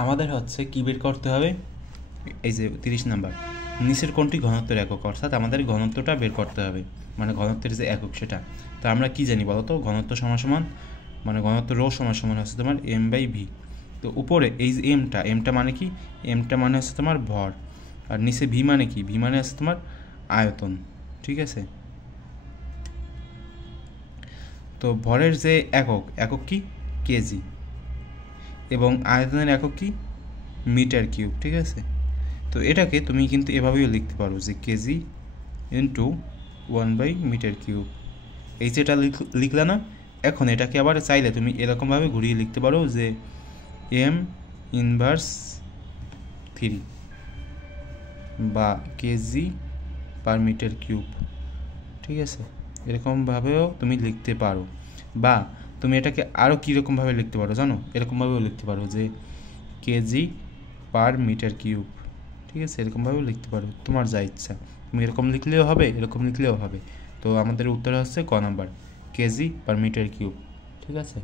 আমাদের হচ্ছে কী বের করতে হবে, এই যে 30 নাম্বার, নিচের কোনটি ঘনত্বের একক, অর্থাৎ আমাদের ঘনত্বটা বের করতে হবে, মানে ঘনত্বের যে একক সেটা। তো আমরা কি জানি বলো তো, ঘনত্ব সমান সমান মানে ঘনত্ব রো সমান সমান হচ্ছে তোমার m/v। তো উপরে এই যে এমটা মানে কি, এমটা মানে হচ্ছে তোমার ভর, আর নিচে ভি মানে কি, ভি মানে হচ্ছে তোমার আয়তন। ঠিক আছে, তো ভরের যে একক কি কেজি, এবং আয়তনের একক কি মিটার কিউব। ঠিক আছে, তো এটাকে তুমি কিন্তু এভাবেও লিখতে পারো যে কেজি ইন্টু 1/মিটার কিউব। এই যেটা লিখলে না, এখন এটাকে আবার চাইলে তুমি এরকমভাবে ঘুরিয়ে লিখতে পারো যে m⁻³ বা kg/মিটার কিউব। ঠিক আছে, এরকমভাবেও তুমি লিখতে পারো, বা তুমি এটাকে আরও কীরকমভাবে লিখতে পারো জানো, এরকমভাবেও লিখতে পারো যে kg/মিটার কিউব। ঠিক আছে, এরকমভাবেও লিখতে পারো, তোমার যা ইচ্ছা, তুমি এরকম লিখলেও হবে, এরকম লিখলেও হবে। তো আমাদের উত্তর হচ্ছে ক নাম্বার, kg/মিটার কিউব। ঠিক আছে।